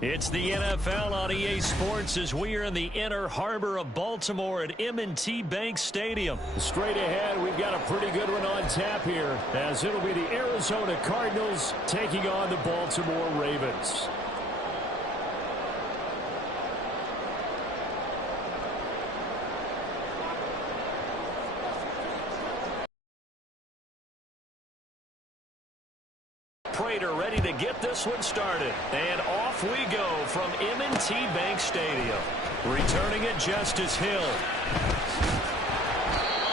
It's the NFL on EA Sports as we are in the inner harbor of Baltimore at M&T Bank Stadium. Straight ahead, we've got a pretty good one on tap here, as it'll be the Arizona Cardinals taking on the Baltimore Ravens. Prater ready to get this one started. And off we go from M&T Bank Stadium. Returning it, Justice Hill.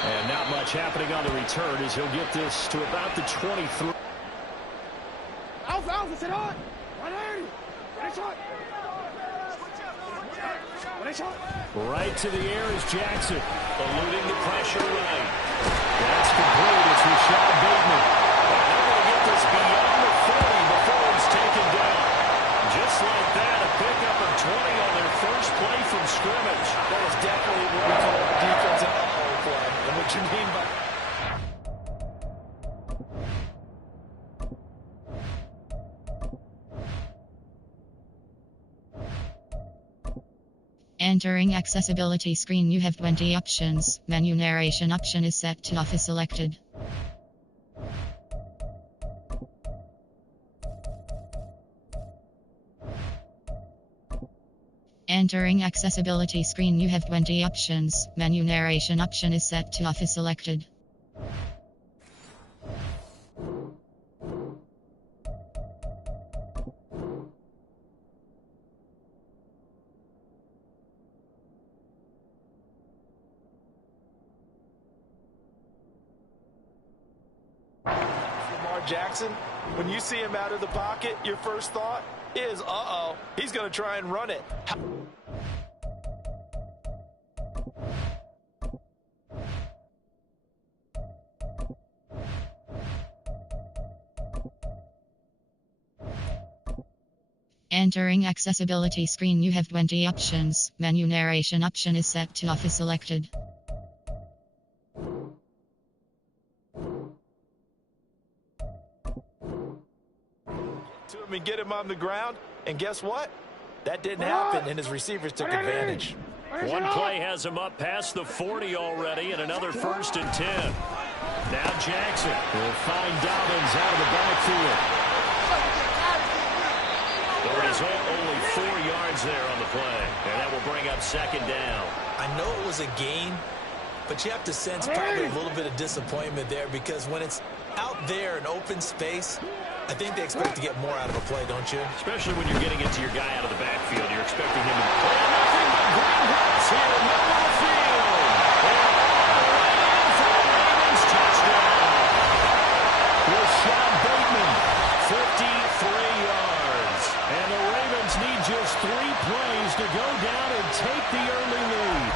And not much happening on the return as he'll get this to about the 23. Alpha, sit on. 180. Right to the air is Jackson. Eluding the pressure right. That's complete. It's Rashad Bateman. And they're going to get this beyond the 40 before he's taken down. Just like that, a pickup of 20 on their first play from scrimmage. That was definitely what we call a defensive uh-oh play. And what you mean by... Entering accessibility screen, you have 20 options. Menu narration option is set to off is selected. Entering accessibility screen, you have 20 options. Menu narration option is set to off is selected. Lamar Jackson, when you see him out of the pocket, your first thought is, uh-oh, he's going to try and run it. Entering accessibility screen, you have 20 options. Menu narration option is set to off is selected. To him and get him on the ground, and guess what? That didn't happen, and his receivers took advantage. One play has him up past the 40 already, and another 1st and 10. Now Jackson will find Dobbins out of the backfield. The result, only 4 yards there on the play, and that will bring up 2nd down. I know it was a gain, but you have to sense probably a little bit of disappointment there, because when it's out there in open space, I think they expect to get more out of a play, don't you? Especially when you're getting it to your guy out of the backfield. You're expecting him to play nothing but green grass here in the middle of the field. And right in for the Ravens touchdown. Rashad Bateman, 53 yards. And the Ravens need just 3 plays to go down and take the early lead.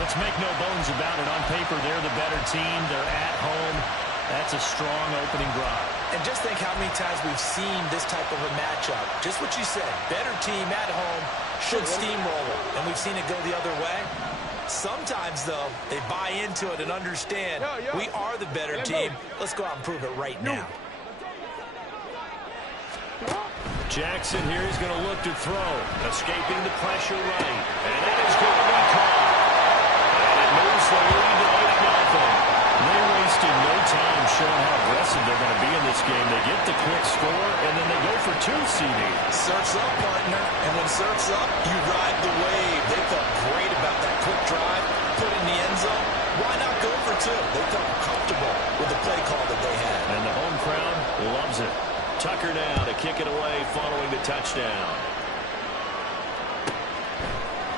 Let's make no bones about it. On paper, they're the better team. They're at home. That's a strong opening drive. And just think how many times we've seen this type of a matchup. Just what you said, better team at home should steamroll it. And we've seen it go the other way. Sometimes, though, they buy into it and understand we are the better team. Let's go out and prove it right now. Jackson here is going to look to throw. Escaping the pressure right. And that is going to be caught. And it moves the lead to 8-0. They wasted no time showing how aggressive they're going to be in this game. They get the quick score, and then they go for 2, CD. Surf's up, partner. And when surf's up, you ride the wave. They felt great about that quick drive, put in the end zone. Why not go for 2? They felt comfortable with the play call that they had. And the home crowd loves it. Tucker now to kick it away following the touchdown.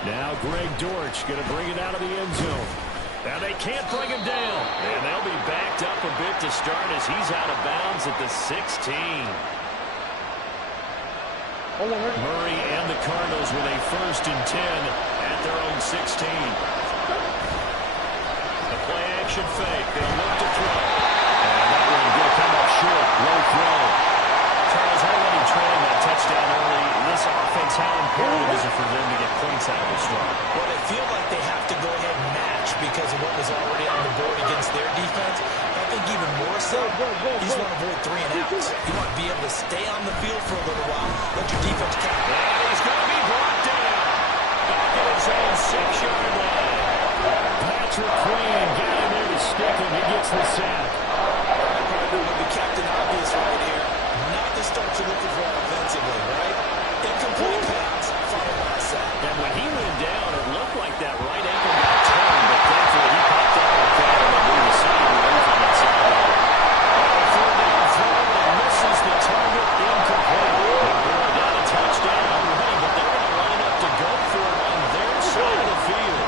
Now Greg Dortch going to bring it out of the end zone. Now they can't bring him down. And they'll be backed up a bit to start as he's out of bounds at the 16. Murray and the Cardinals with a 1st and 10 at their own 16. The play action fake. They'll look to throw. And that one going to come up short. Low throw. Charles, already trailing that touchdown early. This offense, how important is it for them to get points out of this one? Well, they feel like they have to go ahead and match because of what was already on the board against their defense. I think even more so, You just want to avoid 3 and outs. You want to be able to stay on the field for a little while. Let your defense count. And he's going to be brought down. Back at his own 6-yard line. Patrick Queen got him there to stick him. He gets the sack. It would be Captain Obvious right here. Not the start you're looking for offensively, right? Incomplete pass, followed by a sack. And when he went down, it looked like that right ankle got torn, but thankfully he popped out of the crowd and moved the side away from that sideline. Third down throw and misses the target, incomplete. They're down a touchdown already, but they're going to line up to go for it on their side of the field.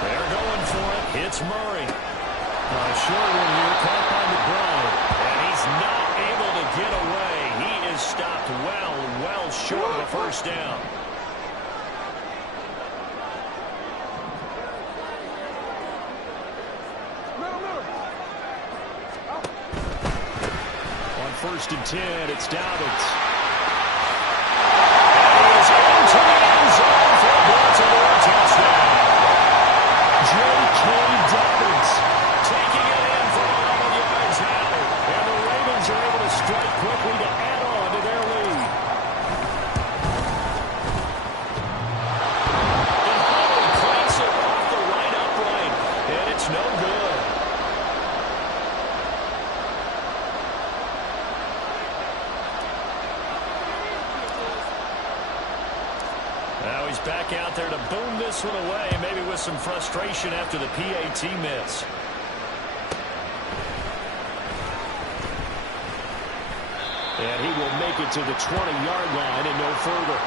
They're going for it. It's Murray. A short one here, caught by McBride. And he's not able to get away. He is stopped well short of a first down. On 1st and 10, it's Dobbins. And he is into the end zone for a Baltimore touchdown. J.K. Dobbins taking it in for 11 yards now. And the Ravens are able to strike quickly to add on to their lead. And Howard cranks it off the right upright. And it's no good. Now he's back out there to boom this one away, maybe with some frustration after the PAT miss. And he will make it to the 20-yard line and no further.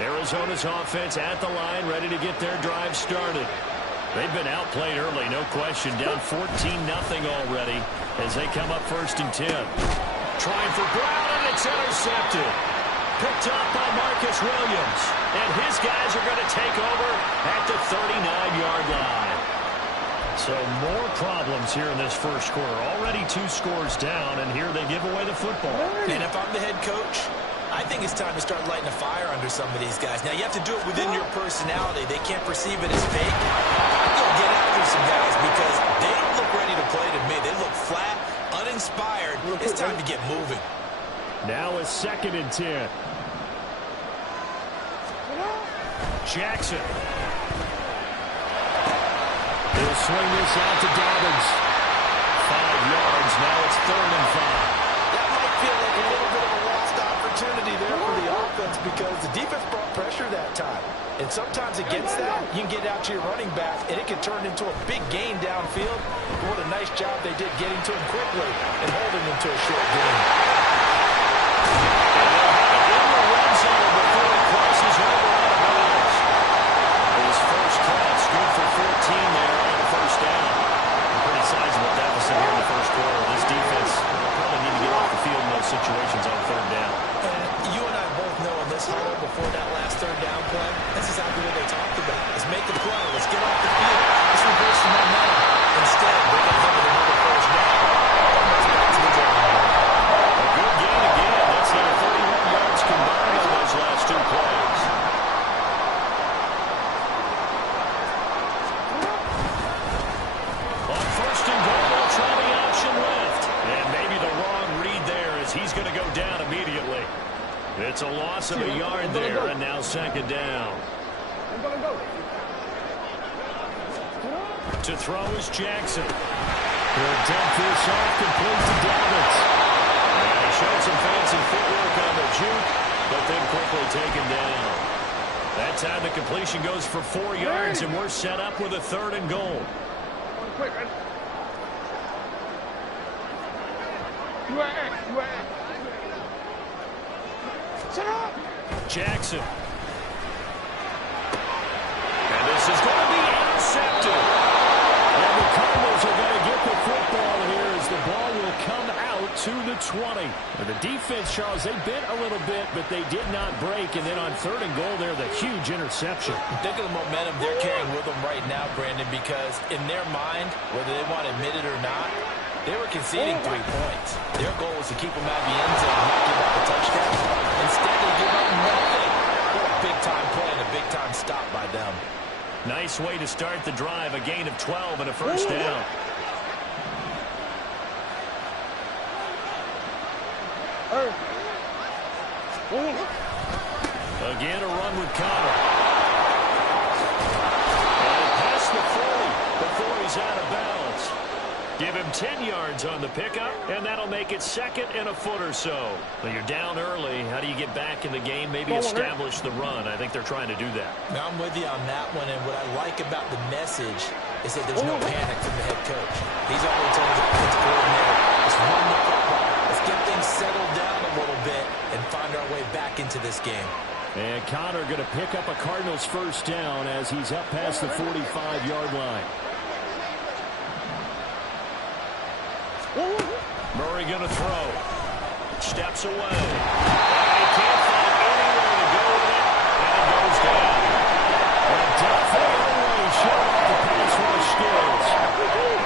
Arizona's offense at the line, ready to get their drive started. They've been outplayed early, no question. Down 14-0 already as they come up 1st and 10. Trying for Brown, and it's intercepted. Picked up by Marcus Williams. And his guys are going to take over at the 39-yard line. So more problems here in this first quarter. Already 2 scores down, and here they give away the football. And if I'm the head coach, I think it's time to start lighting a fire under some of these guys. Now, you have to do it within your personality. They can't perceive it as fake. I'd go get after some guys because they don't look ready to play to me. They look flat, uninspired. It's time to get moving. Now a 2nd and 10. Jackson. He'll swing this out to Dobbins. 5 yards. Now it's 3rd and 5. That might feel like a little bit of a lost opportunity there for the offense because the defense brought pressure that time. And sometimes against that, you can get out to your running back, and it can turn into a big gain downfield. But what a nice job they did getting to him quickly and holding him to a short gain. In the red zone before it crosses over out of bounds. His first catch, good for 14 there on the first down. A pretty sizable deficit here in the first quarter. This defense probably need to get off the field in those situations on 3rd down. And you and I both know in this huddle before that last 3rd down play, that's exactly what they talked about. Let's make the play. Let's get off the field. Let's reverse the momentum. Instead, they're going to have another first down. Almost back to the drawing board. A good gain again. That's their 31 yards combined on those last 2 plays. On 1st and goal, they'll try the option left. And maybe the wrong read there as he's going to go down immediately. It's a loss of a yard there, and now 2nd down. To throw is Jackson. He'll dump this off complete to Dobbins. And he showed some fancy footwork on the juke, but then quickly taken down. That time the completion goes for 4 yards, and we're set up with a 3rd and goal. Jackson. And this is going to be intercepted. And the Cardinals are going to get the football here as the ball will come out to the 20. And the defense, Charles, they bit a little bit, but they did not break. And then on 3rd and goal there, the huge interception. Think of the momentum they're carrying with them right now, Brandon, because in their mind, whether they want to admit it or not, They were conceding 3 points. Their goal was to keep them out of the end zone and not give up a touchdown. Instead, they give up nothing. What a big-time play and a big-time stop by them. Nice way to start the drive. A gain of 12 and a first down. Again, a run with Conner. And past the 40 before he's out of bounds. Give him 10 yards on the pickup, and that'll make it 2nd and a foot or so. Well, you're down early. How do you get back in the game? Maybe establish the run. I think they're trying to do that. Now, I'm with you on that one, and what I like about the message is that there's no panic from the head coach. He's already told his offensive coordinator, let's run the football. Let's get things settled down a little bit and find our way back into this game. And Conner going to pick up a Cardinals first down as he's up past the 45-yard line. Murray going to throw. Steps away. And he can't find anywhere to go with it. And it goes down. And Delphine Elway showing off the pass rush skills.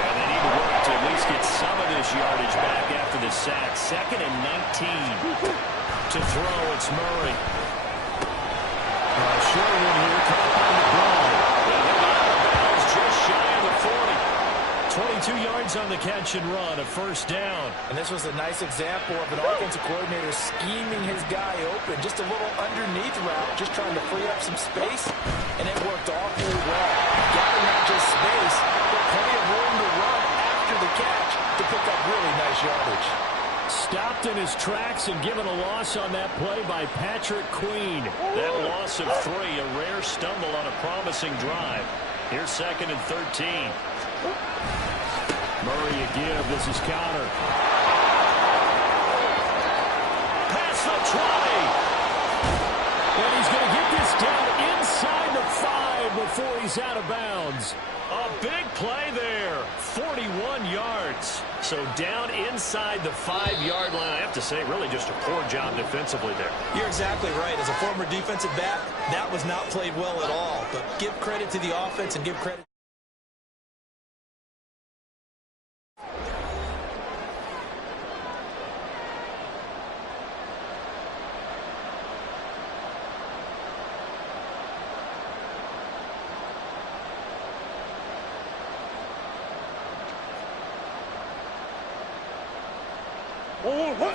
And they need to work to at least get some of this yardage back after the sack. 2nd and 19. To throw, it's Murray. Short one here, caught by McBride. And they're out of bounds just shy of the 40. 22 yards on the catch and run, a first down. And this was a nice example of an offensive coordinator scheming his guy open. Just a little underneath route, just trying to free up some space. And it worked awfully well. Got him not just space, but plenty of room to run after the catch to pick up really nice yardage. Stopped in his tracks and given a loss on that play by Patrick Queen. That loss of 3, a rare stumble on a promising drive. Here's 2nd and 13. Murray again. This is Conner. Past the 20. And he's going to get this down inside the 5 before he's out of bounds. A big play there. 41 yards. So down inside the 5-yard line. I have to say, really just a poor job defensively there. You're exactly right. As a former defensive back, that was not played well at all. But give credit to the offense and give credit.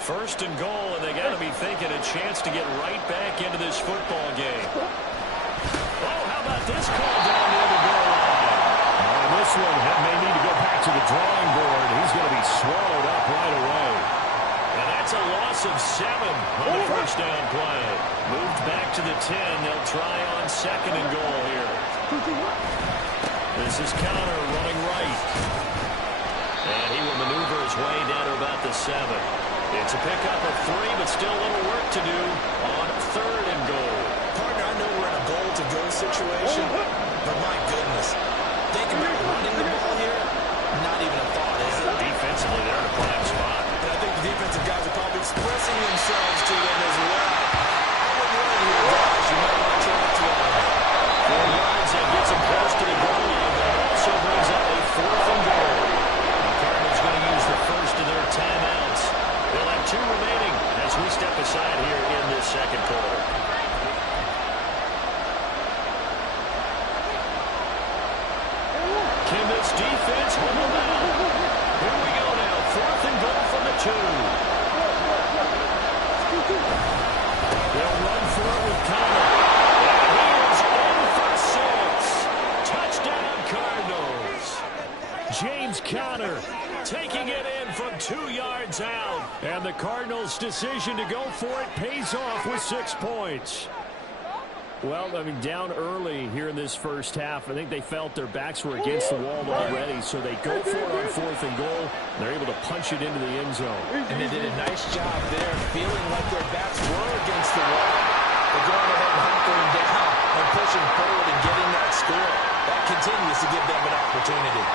First and goal, and they got to be thinking a chance to get right back into this football game. Oh, how about this call down near the goal line? This one may need to go back to the drawing board. He's going to be swallowed up right away. And that's a loss of 7 on the first down play. Moved back to the 10. They'll try on 2nd and goal here. This is Conner running right. And he will maneuver his way down to about the 7. It's a pickup of 3, but still a little work to do on 3rd and goal. Partner, I know we're in a goal-to-go situation, but my goodness, think about running the ball here. Not even a thought, is it? Defensively, they're in a prime spot. And I think the defensive guys are probably expressing themselves to them as well. I would run here, guys. You might want to try to run. 4 yards and gets him close to the goal line, but it also brings up a 4th and goal. The Cardinals going to use the first of their timeouts. They'll have 2 remaining as we step aside here in this 2nd quarter. Can this defense hold them out? Here we go now. 4th and goal from the 2. They'll run for it with Conner. And he is in for 6. Touchdown Cardinals. James Conner taking it in from 2 yards out. And the Cardinals' decision to go for it pays off with 6 points. Well, I mean, down early here in this first half, I think they felt their backs were against the wall already, so they go for it on 4th and goal. They're able to punch it into the end zone. And they did a nice job there, feeling like their backs were against the wall. They're going ahead and hunkering down and pushing forward and getting that score. That continues to give them an opportunity.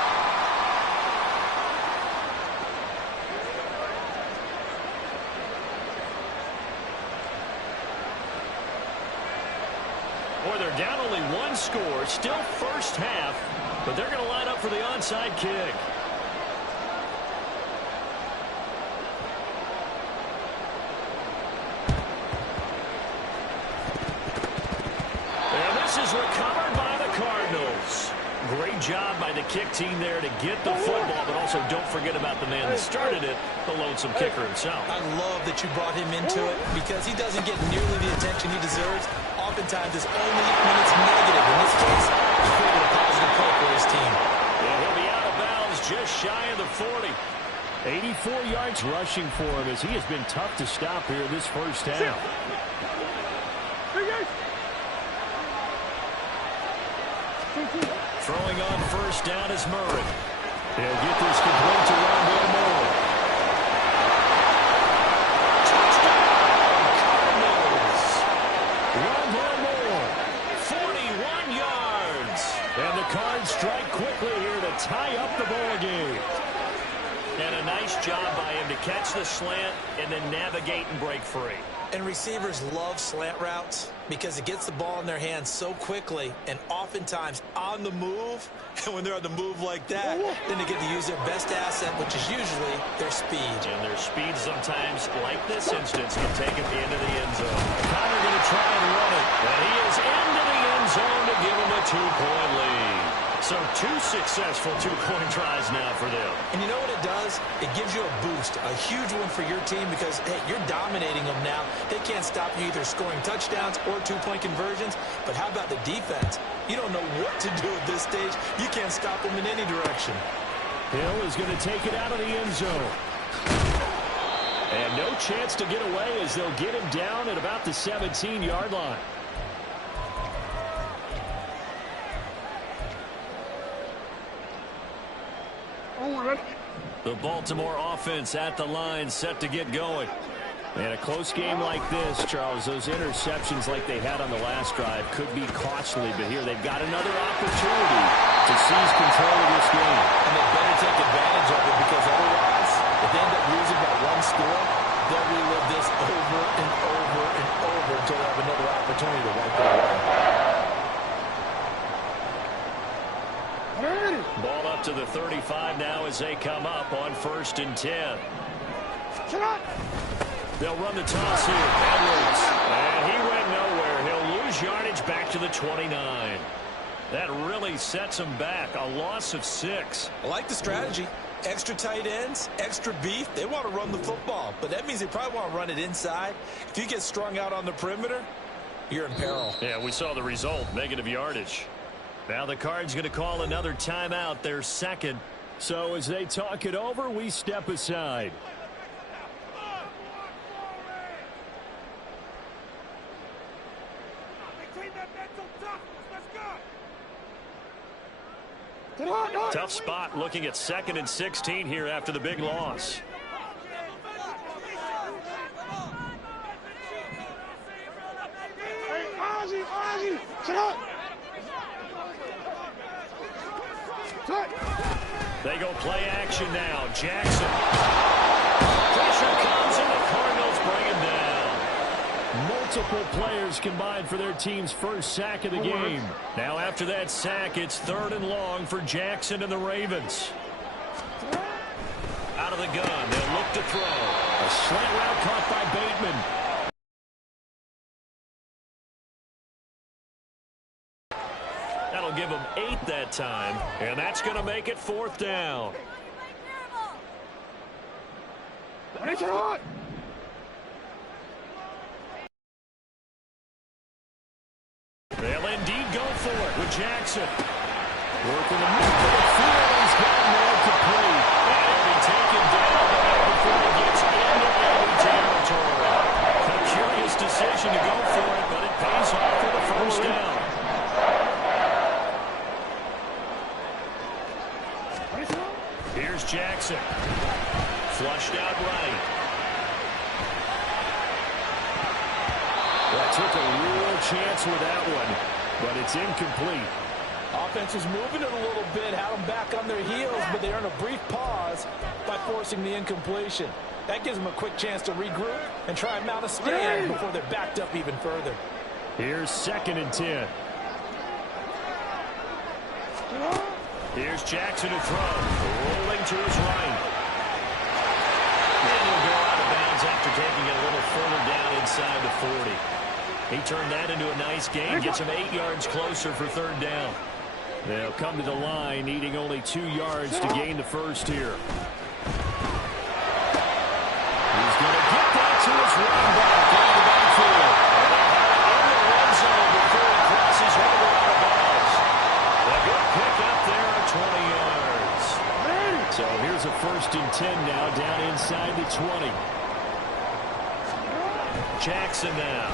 Boy, they're down only 1 score, still first half, but they're going to line up for the onside kick. job by the kick team there to get the football, but also don't forget about the man that started it, the lonesome kicker himself. I love that you brought him into it because he doesn't get nearly the attention he deserves. Oftentimes, it's only when it's negative. In this case, he created a positive play for his team. Yeah, he'll be out of bounds just shy of the 40. 84 yards rushing for him as he has been tough to stop here this first half. Throwing on first down is Murray. He'll get this complete to Rondale Moore. Touchdown, Cardinals. Rondale Moore, 41 yards. And the Cards strike quickly here to tie up the ball game. And a nice job by him to catch the slant and then navigate and break free. And receivers love slant routes because it gets the ball in their hands so quickly and oftentimes on the move. And when they're on the move like that, then they get to use their best asset, which is usually their speed. And their speed sometimes, like this instance, can take it into the end zone. Connor going to try and run it. And he is into the end zone to give him a 2-point lead. So 2 successful 2-point tries now for them. And you know what it does? It gives you a boost, a huge one for your team because, hey, you're dominating them now. They can't stop you either scoring touchdowns or 2-point conversions. But how about the defense? You don't know what to do at this stage. You can't stop them in any direction. Hill is going to take it out of the end zone. And no chance to get away as they'll get him down at about the 17-yard line. The Baltimore offense at the line set to get going. And a close game like this, Charles, those interceptions like they had on the last drive could be costly. But here they've got another opportunity to seize control of this game. And they better take advantage of it because otherwise, if they end up losing by 1 score, they'll relive this over and over and over until they have another opportunity to wipe it away. Ball up to the 35 now as they come up on 1st and 10. They'll run the toss here. Edwards. And he went nowhere. He'll lose yardage back to the 29. That really sets him back. A loss of 6. I like the strategy. Extra tight ends, extra beef. They want to run the football, but that means they probably want to run it inside. If you get strung out on the perimeter, you're in peril. Yeah, we saw the result. Negative yardage. Now the Cards going to call another timeout, their second. So as they talk it over, we step aside. Tough spot looking at 2nd and 16 here after the big loss. They go play action now. Jackson. Pressure comes and the Cardinals bring him down. Multiple players combined for their team's first sack of the game. Now after that sack, it's 3rd and long for Jackson and the Ravens. Out of the gun, they'll look to throw. A slant route caught by Bateman. That'll give them 8 that time, and that's going to make it 4th down. They'll indeed go for it with Jackson. Working the middle of the field, he's got more complete. And he'll be taken down before he gets into enemy territory. A curious decision to go for it, but it pays off for the 1st down. Here's Jackson. Flushed out right. Well, took a real chance with that one, but it's incomplete. Offense was moving it a little bit, had them back on their heels, but they earn a brief pause by forcing the incompletion. That gives them a quick chance to regroup and try and mount a stand before they're backed up even further. Here's 2nd and 10. Here's Jackson to throw. Rolling to his right. And he'll go out of bounds after taking it a little further down inside the 40. He turned that into a nice gain. Gets him 8 yards closer for 3rd down. They'll come to the line, needing only 2 yards to gain the first here. He's going to get that to his running back down the backfield. And they have it in the red zone before he crosses over out of bounds. A good pick up there at 20 yards. So here's a 1st and 10 now, down inside the 20. Jackson now.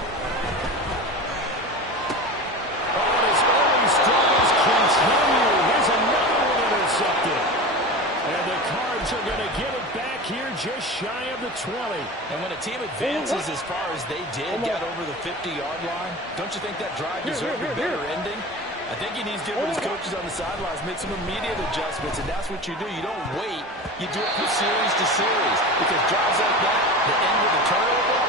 Oh, his early struggles continue. Here's another one intercepted. And the Cards are going to get it back here just shy of the 20. And when a team advances as far as they did, got over the 50-yard line, don't you think that drive deserved a better ending? I think he needs to get with his coaches on the sidelines, make some immediate adjustments, and that's what you do. You don't wait. You do it from series to series. Because drives like that, the end with a turnover,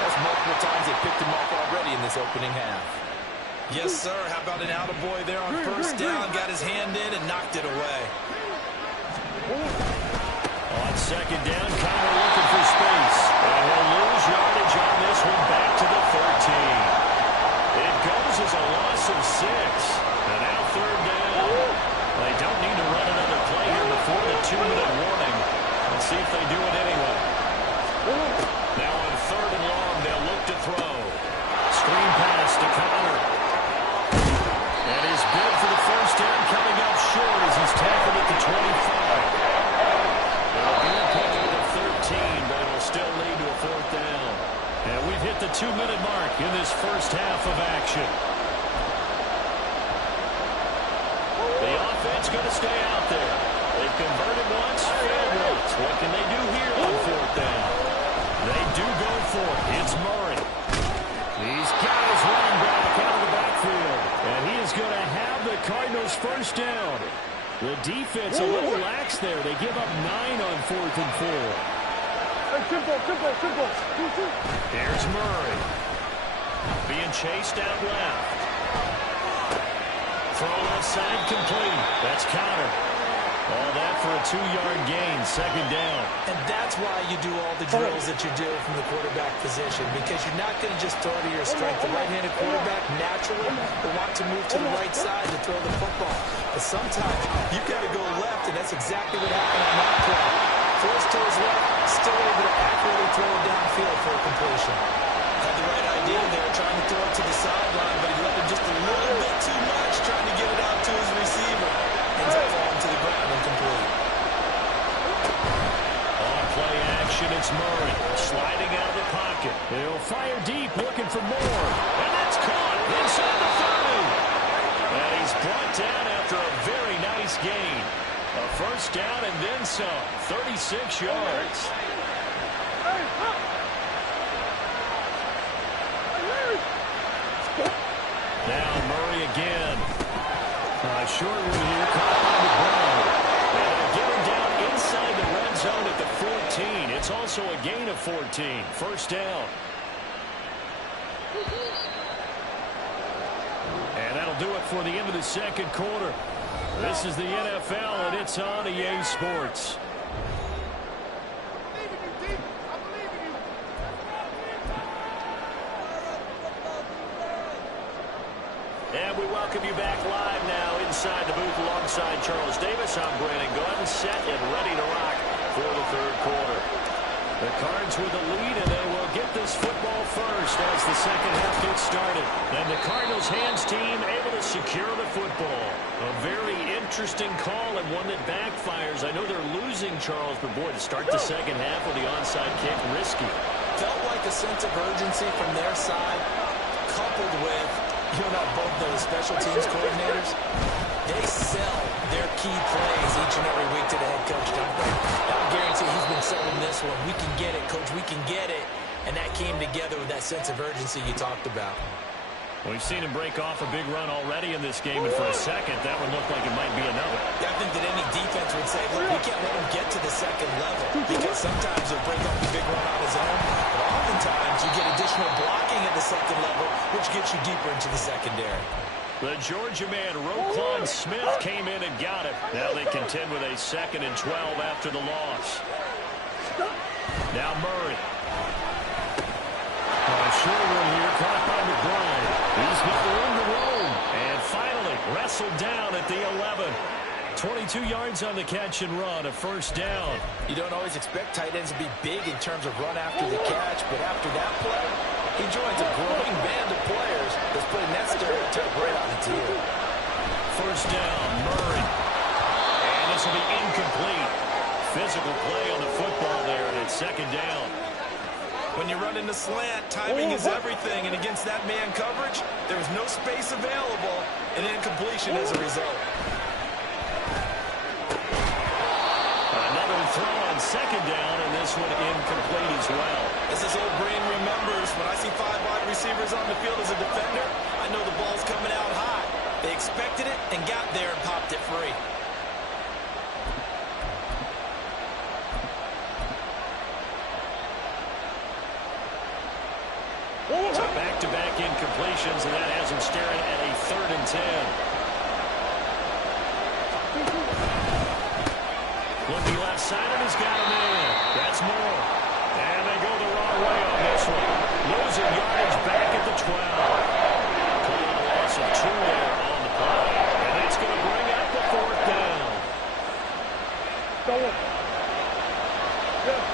that's multiple times they picked him off already in this opening half. Yes, sir. How about an attaboy there on 1st down? Got his hand in and knocked it away. On 2nd down, Connor looking for space. And he'll lose yardage on this one back to the 13. It goes as a loss of 6. And now 3rd down. They don't need to run another play here before the 2-minute warning. Let's see if they do it anyway. Now on 3rd and long, they'll look to throw. Screen pass to Connor. And his bid for the 1st down coming up short as he's tackled at the 25. It'll be a pick at the 13, but it'll still lead to a 4th down. And we've hit the 2-minute mark in this 1st half of action. The offense going to stay out there. They've converted once, failed once. What can they do here on 4th down? They do go for it. It's Murray. He's got his running back out of the backfield. And he is going to have the Cardinals' 1st down. The defense a little lax there. They give up 9 on 4th and 4. Simple. Here's Murray. Being chased out left. Throw left side complete. That's Connor. All that for a 2-yard gain, 2nd down. And that's why you do all the drills that you do from the quarterback position, because you're not going to just throw to your strength. The right-handed quarterback naturally will want to move to the right side to throw the football. But sometimes you've got to go left, and that's exactly what happened on that play. Forced to his left, still able to accurately throw it downfield for a completion. Had the right idea there, trying to throw it to the sideline, but he let it just a little bit too much, trying to get it out to his receiver. Ends up falling to the ground incomplete. On play action, it's Murray sliding out of the pocket. He'll fire deep, looking for more. And that's caught inside the 30. And he's brought down after a very nice gain. A 1st down and then some. 36 yards. Now Murray again. Short one here, caught by McBride. And getting down inside the red zone at the 14. It's also a gain of 14. 1st down. And that'll do it for the end of the 2nd quarter. This is the NFL, and it's on EA Sports. And we welcome you back live now inside the booth alongside Charles Davis. I'm Brandon Gordon, set and ready to rock for the 3rd quarter. The Cards with the lead, and they will get this football first as the 2nd half gets started. And the Cardinals hands team able to secure the football. A very interesting call and one that backfires. I know they're losing, Charles, but boy, to start the 2nd half with the onside kick, risky. Felt like a sense of urgency from their side, coupled with, both those special teams coordinators, they sell their key plays each and every week to the head coach, don't they? I guarantee he's been selling this one. We can get it, coach, we can get it. And that came together with that sense of urgency you talked about. We've seen him break off a big run already in this game, and for a second, that one looked like it might be another. I think that any defense would say, look, we can't let him get to the 2nd level, because sometimes he'll break off a big run on his own, but oftentimes you get additional blocking at the 2nd level, which gets you deeper into the secondary. The Georgia man, Roquan Smith, came in and got it. Now they contend with a 2nd and 12 after the loss. Now Murray. Short one here, caught by McBride. He's got room to roam. And finally, wrestled whistled down at the 11. 22 yards on the catch and run, a first down. You don't always expect tight ends to be big in terms of run after the catch, but after that play, he joins a growing band of players that's putting that stereotype right on its ear. First down, Murray. And this will be incomplete. Physical play on the football there, and it's second down. When you run in the slant, timing is everything, and against that man coverage, there was no space available, and incompletion as a result. Another throw on second down, and this one incomplete as well. As his old brain remembers, when I see 5 wide receivers on the field as a defender, I know the ball's coming out high. They expected it and got there and popped it free. So back-to-back incompletions, and that has him staring at a 3rd and 10. Looking left side, and he's got a man. That's Moore. And they go the wrong way on this one. Losing yardage back at the 12. Calling a loss of 2 there on the play. And that's going to bring up the 4th down. Go on. Yeah.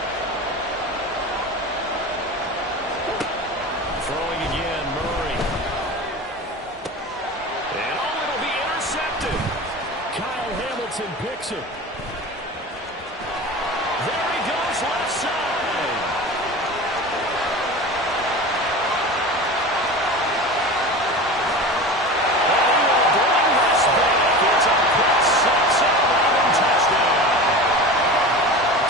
Throwing again, Murray. And it'll be intercepted. Kyle Hamilton picks it. There he goes, left side. And he will bring this back. It's a +6 and touchdown.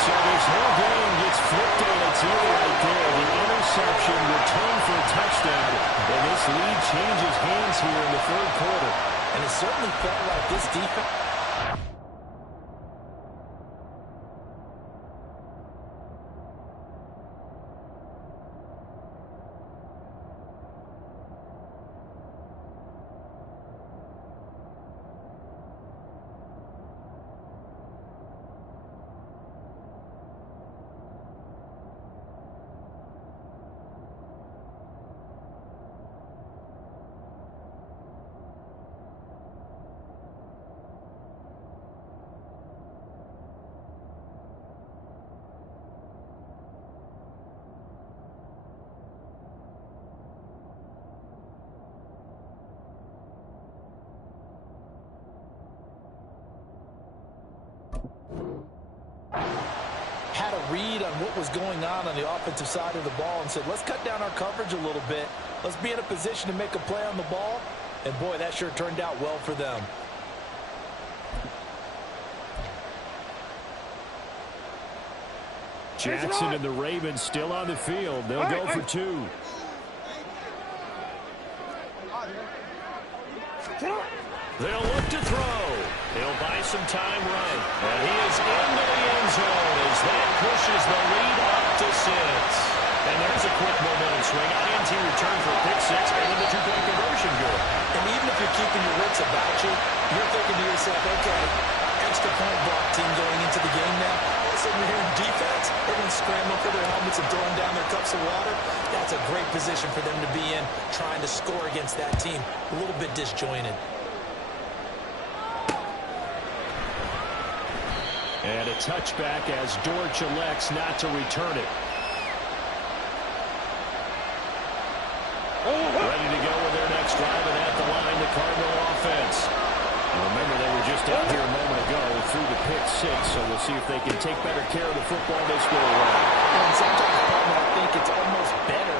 So this whole game gets flipped on its ear right there. The interception returned for a touchdown. And this lead changes hands here in the 3rd quarter. And it certainly felt like this defense... had a read on what was going on the offensive side of the ball and said, let's cut down our coverage a little bit. Let's be in a position to make a play on the ball. And, boy, that sure turned out well for them. Jackson and the Ravens still on the field. They'll go for 2. They'll look to throw. He'll buy some time right. And he is into the end zone as that pushes the lead up to 6. And there's a quick momentum swing. INT return for a pick 6 and then the 2-point conversion good. And even if you're keeping your wits about you, you're thinking to yourself, okay, extra point block team going into the game now. All of a sudden you're hearing defense, everyone's scrambling for their helmets and throwing down their cups of water. That's a great position for them to be in, trying to score against that team. A little bit disjointed. And a touchback as Dortch elects not to return it. Ready to go with their next drive, and at the line, the Cardinal offense. Remember, they were just out here a moment ago through the pick 6, so we'll see if they can take better care of the football this go around. And sometimes, Palmer, I think it's almost better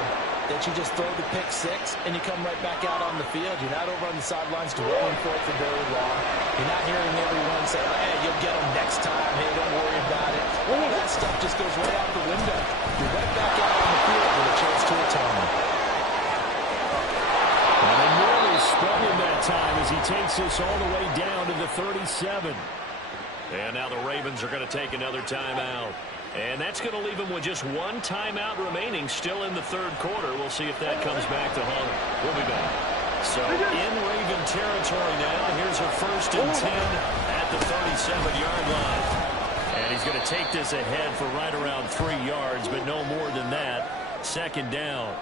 that you just throw the pick 6 and you come right back out on the field. You're not over on the sidelines dwelling for it for very long. You're not hearing everyone say, hey, you'll get them next time. Hey, don't worry about it. All that stuff just goes right out the window. You're right back out on the field with a chance to atone. And they nearly sprung him that time as he takes this all the way down to the 37. And now the Ravens are going to take another timeout. And that's going to leave them with just 1 timeout remaining still in the 3rd quarter. We'll see if that comes back to haunt. We'll be back. So in Raven territory now, here's a 1st and 10 at the 37-yard line. And he's going to take this ahead for right around 3 yards, but no more than that. 2nd down.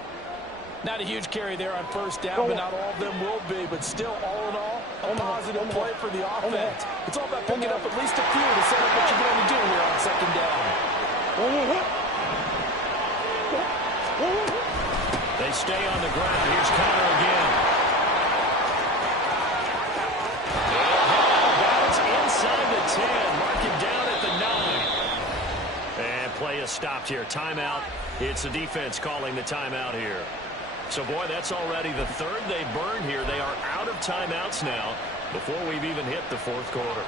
Not a huge carry there on 1st down, but not all of them will be. But still, all in all, A positive play for the offense. It's all about picking up at least a few to set up what you're going to do here on second down. They stay on the ground. Here's Connor again. Balance inside the 10. Mark him down at the 9. And play is stopped here. Timeout. It's the defense calling the timeout here. So, boy, that's already the third they burned here. They are out of timeouts now before we've even hit the fourth quarter.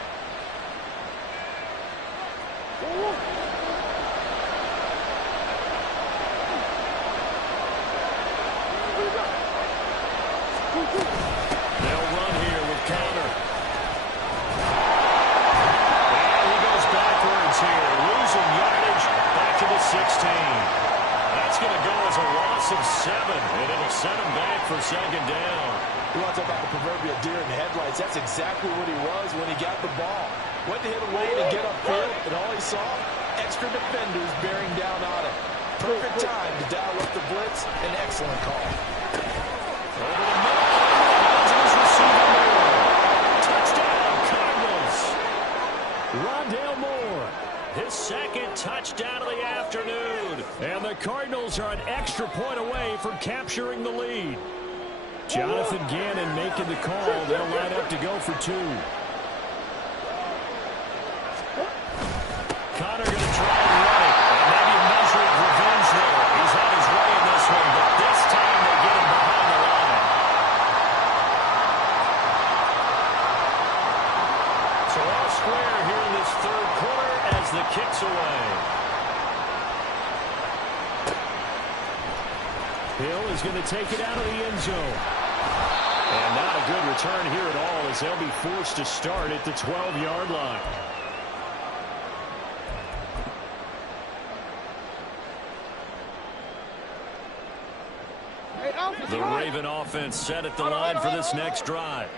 They'll run here with Connor. And he goes backwards here, losing yardage back to the 16. That's going to go as a loss of 7, and it'll set him back for second down. You want to talk about the proverbial deer in the headlights. That's exactly what he was when he got the ball. Went to hit a lane and get upfield, and all he saw, extra defenders bearing down on him. Perfect time to dial up the blitz. An excellent call. Over the middle. His receiver Moore. Touchdown, Cardinals. Rondale Moore. His second touchdown of the afternoon. And the Cardinals are an extra point away from capturing the lead. Jonathan Gannon making the call. They'll line up to go for 2. Connor going to try and run it. And maybe a measure of revenge there. He's on his way in this one, but this time they get him behind the line. So all square here in this third quarter as the kick's away. Hill is going to take it out of the end zone. And not a good return here at all as they'll be forced to start at the 12-yard line. The Raven offense set at the line for this next drive.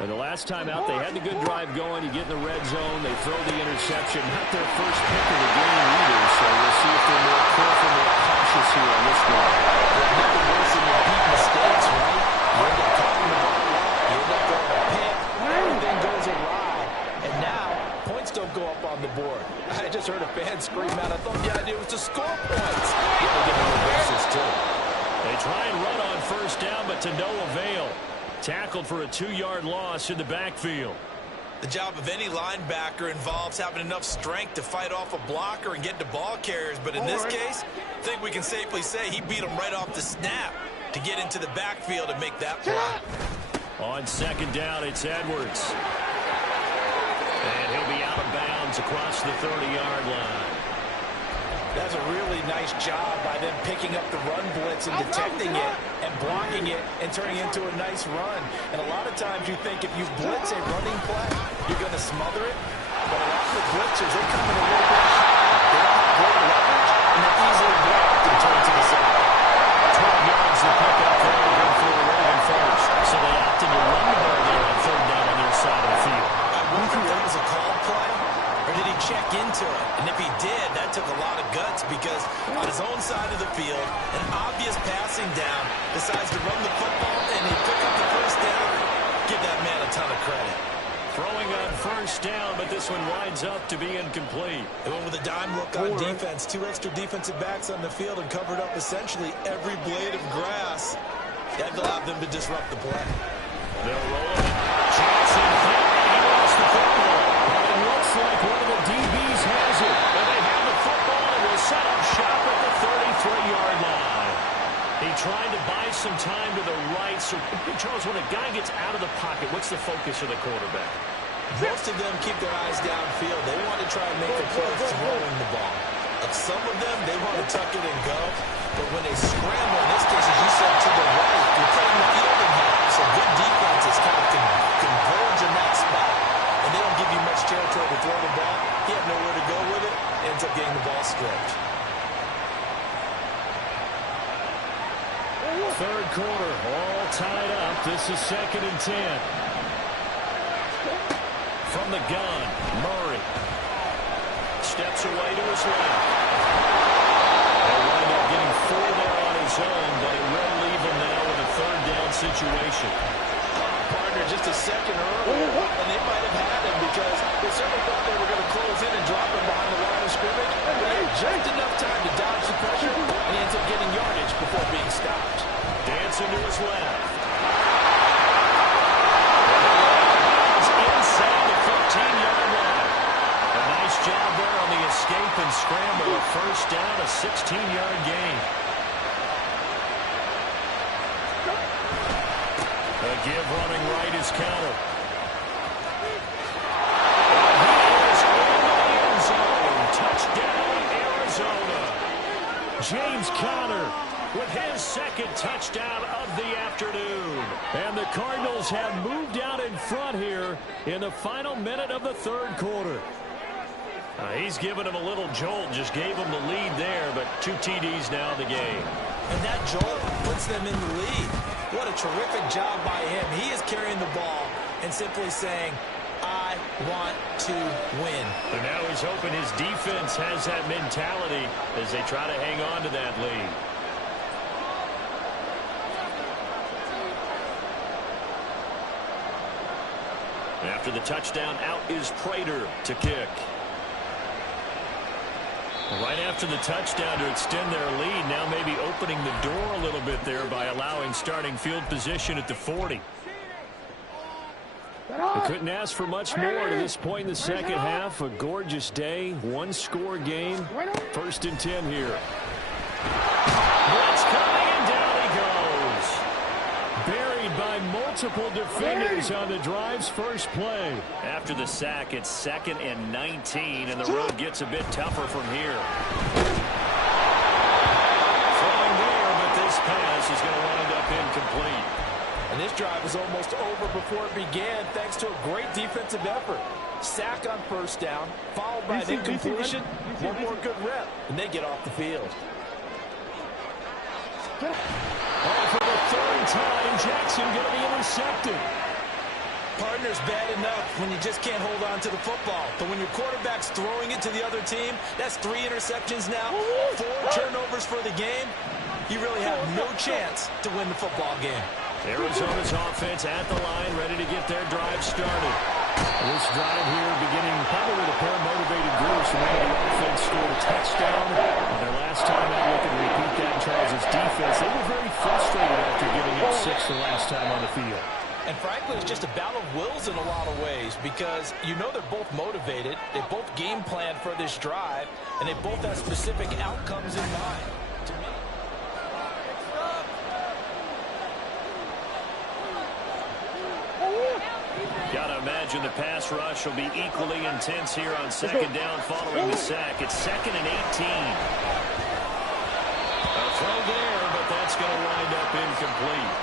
And the last time out, they had the good drive going. You get in the red zone, they throw the interception. Not their first pick of the game either, so we'll see if they're more careful, more cautious here on this drive. There's nothing worse than repeat mistakes, right? You end up talking the ball a lot. You end up throwing a pick. Everything goes awry. And now, points don't go up on the board. I just heard a fan scream out. I thought the idea was to score points. Yeah, they get more bases, too. They try and run on first down, but to no avail. Tackled for a 2-yard loss in the backfield. The job of any linebacker involves having enough strength to fight off a blocker and get to ball carriers. But in this case, I think we can safely say he beat him right off the snap to get into the backfield and make that play. On second down, it's Edwards. And he'll be out of bounds across the 30-yard line. That's a really nice job by them picking up the run blitz and detecting it and blocking it and turning it into a nice run. And a lot of times you think if you blitz a running play, you're going to smother it. But a lot of the blitzers, they come in a little bit high. They don't have great leverage, and they're easily blocked and turned to the side. 12 yards to pick up there and go for a Raven first. So they opted to run the ball there on third down on their side of the field. I wonder if that was a called play. Or did he check into it? And if he did, that took a lot of guts because on his own side of the field, an obvious passing down, decides to run the football and he pick up the first down. Give that man a ton of credit. Throwing on first down, but this one winds up to be incomplete. They went with a dime look on defense. 2 extra defensive backs on the field and covered up essentially every blade of grass. That allowed them to disrupt the play. They'll roll it. Johnson hit. He lost the football. It looks like one of the DBs has it. And they have the football and will set up shop at the 33-yard line. He tried to buy some time to the right. So, Charles, when a guy gets out of the pocket, what's the focus of the quarterback? Most of them keep their eyes downfield. They want to try and make a play throwing the ball. But some of them, they want to tuck it and go. But when they scramble, in this case, as you said, to the right, you're playing the field in half. So good defenses kind of converge in that spot. And they don't give you much territory to throw the ball. He had nowhere to go with it. Ends up getting the ball stripped. Third quarter, all tied up. This is 2nd and 10. From the gun, Murray steps away to his left. They'll wind up getting 4 there on his own, but it will leave him now with a third down situation. Partner, just a second game. A give running right is counter. Touchdown, Arizona. James Conner with his second touchdown of the afternoon. And the Cardinals have moved out in front here in the final minute of the third quarter. He's given him a little jolt, just gave him the lead there, but 2 TDs now in the game. And that jolt puts them in the lead. What a terrific job by him. He is carrying the ball and simply saying, I want to win. And now he's hoping his defense has that mentality as they try to hang on to that lead. After the touchdown, out is Prater to kick. Right after the touchdown to extend their lead, now maybe opening the door a little bit there by allowing starting field position at the 40. They couldn't ask for much more to this point in the second half. A gorgeous day, one-score game. 1st and 10 here. Blitz coming, and down he goes. Buried by multiple defenders on the drive's first play. After the sack, it's 2nd and 19, and the road gets a bit tougher from here. Throwing there, but this pass is going to wind up incomplete. And this drive was almost over before it began thanks to a great defensive effort. Sack on 1st down, followed by an incompletion. One more good rep, and they get off the field. For the 3rd time, Jackson going to be intercepted. Partner's bad enough when you just can't hold on to the football. But when your quarterback's throwing it to the other team, that's 3 interceptions now, 4 turnovers for the game. You really have no chance to win the football game. Arizona's offense at the line, ready to get their drive started. This drive here beginning probably with a pair of motivated groups. Remember, the offense scored a touchdown. And their last time out, looking to repeat that in Charles' defense. They were very frustrated after giving up 6 the last time on the field. And frankly, it's just a battle of wills in a lot of ways because you know they're both motivated. They both game plan for this drive, and they both have specific outcomes in mind. To me, Gotta imagine the pass rush will be equally intense here on 2nd down following the sack. It's 2nd and 18. A throw there, but that's going to wind up incomplete.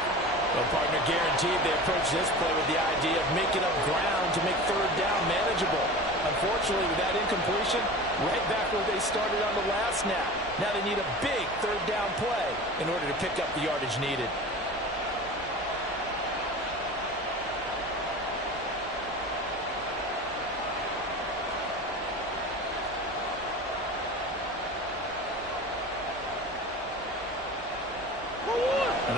well, partner, guaranteed they approach this play with the idea of making up ground to make 3rd down manageable. Unfortunately, with that incompletion, right back where they started on the last snap. Now they need a big 3rd down play in order to pick up the yardage needed.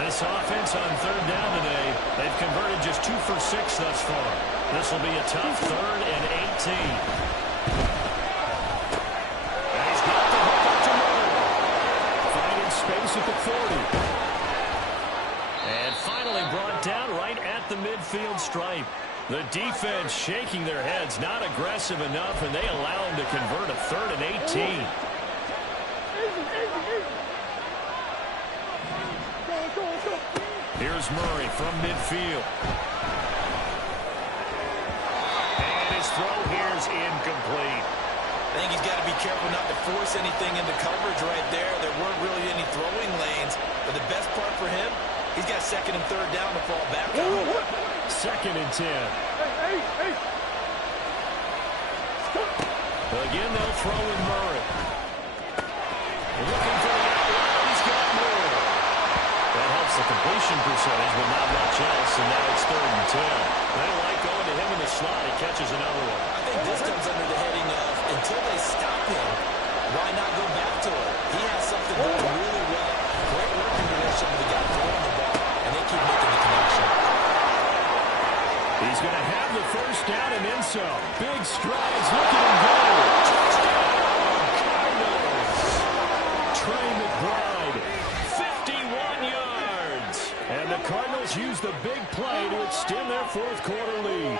This offense on 3rd down today, they've converted just 2 for 6 thus far. This will be a tough 3rd and 18. And he's got the hook up to Murray. Finding space at the 40. And finally brought down right at the midfield stripe. The defense shaking their heads, not aggressive enough, and they allow him to convert a 3rd and 18. Here's Murray from midfield. And his throw here's incomplete. I think he's got to be careful not to force anything into coverage right there. There weren't really any throwing lanes. But the best part for him, he's got 2nd and 3rd down to fall back on. 2nd and 10. Again, they'll throw in Murray. Looking for the outlet. He's got more. That helps the completion percentage, but not much else, and now it's 3rd and 10. They don't like going to him in the slot. He catches another one. I think this comes under the heading of, until they stop him, why not go back to it? He has something going really well. Great working relationship with the guy throwing the ball, and they keep making the connection. He's going to have the 1st down and then some. Big strides. Look at him go. Touchdown, Cardinals. Trey McBride, 51 yards. And the Cardinals use the big play to extend their 4th quarter lead.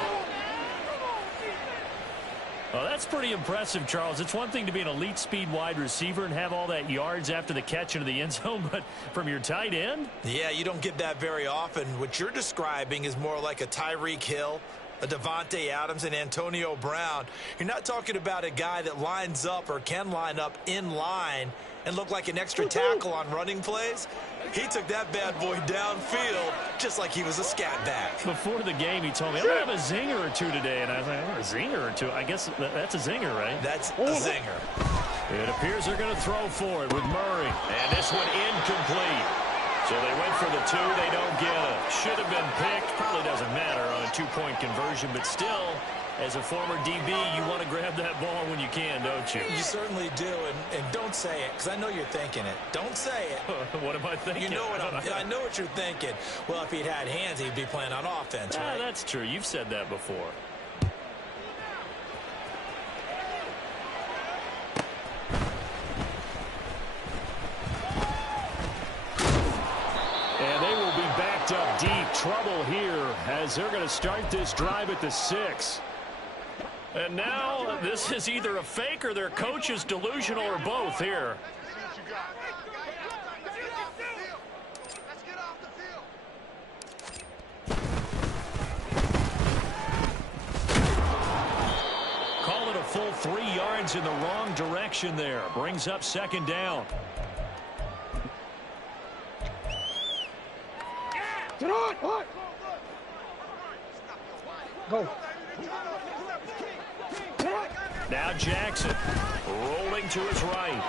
Well, that's pretty impressive, Charles. It's one thing to be an elite speed wide receiver and have all that yards after the catch into the end zone, but from your tight end? Yeah, you don't get that very often. What you're describing is more like a Tyreek Hill, a Devontae Adams, and Antonio Brown. You're not talking about a guy that lines up or can line up in line and look like an extra tackle on running plays. He took that bad boy downfield just like he was a scat back. Before the game, he told me, I'm going to have a zinger or two today. And I was like, oh, a zinger or two? I guess that's a zinger, right? That's a zinger. It appears they're going to throw for it with Murray. And this one incomplete. So they went for the two. They don't get it. Should have been picked. Probably doesn't matter on a two-point conversion. But still, as a former DB, you want to grab that ball when you can, don't you? You certainly do. And don't say it, because I know you're thinking it. Don't say it. What am I thinking? You know what I know what you're thinking. Well, if he'd had hands, he'd be playing on offense, right? That's true. You've said that before. And they will be backed up deep. Trouble here as they're going to start this drive at the 6. And now this is either a fake or their coach is delusional or both here. Call it a full 3 yards in the wrong direction there. Brings up second down. Get on! Go. Now Jackson rolling to his right.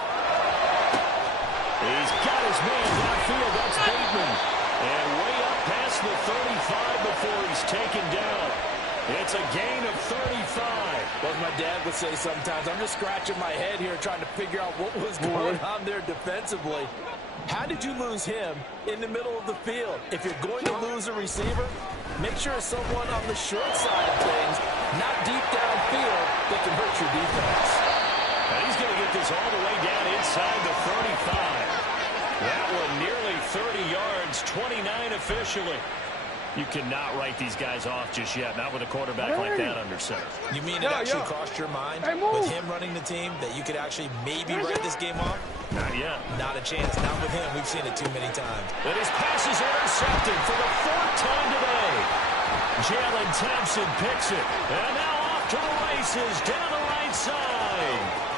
He's got his man downfield. That's Bateman. And way up past the 35 before he's taken down. It's a gain of 35. Well, my dad would say sometimes, I'm just scratching my head here trying to figure out what was going on there defensively. How did you lose him in the middle of the field? If you're going to lose a receiver, make sure it's someone on the short side of things, not deep downfield, that can hurt your defense. And he's going to get this all the way down inside the 35. That one nearly 30 yards, 29 officially. You cannot write these guys off just yet, not with a quarterback like that under center. You mean it actually crossed your mind with him running the team that you could actually maybe write this game off? Not yet. Not a chance. Not with him. We've seen it too many times. But his pass is intercepted for the 4th time today. Jalen Thompson picks it. And now off to the races down the right side.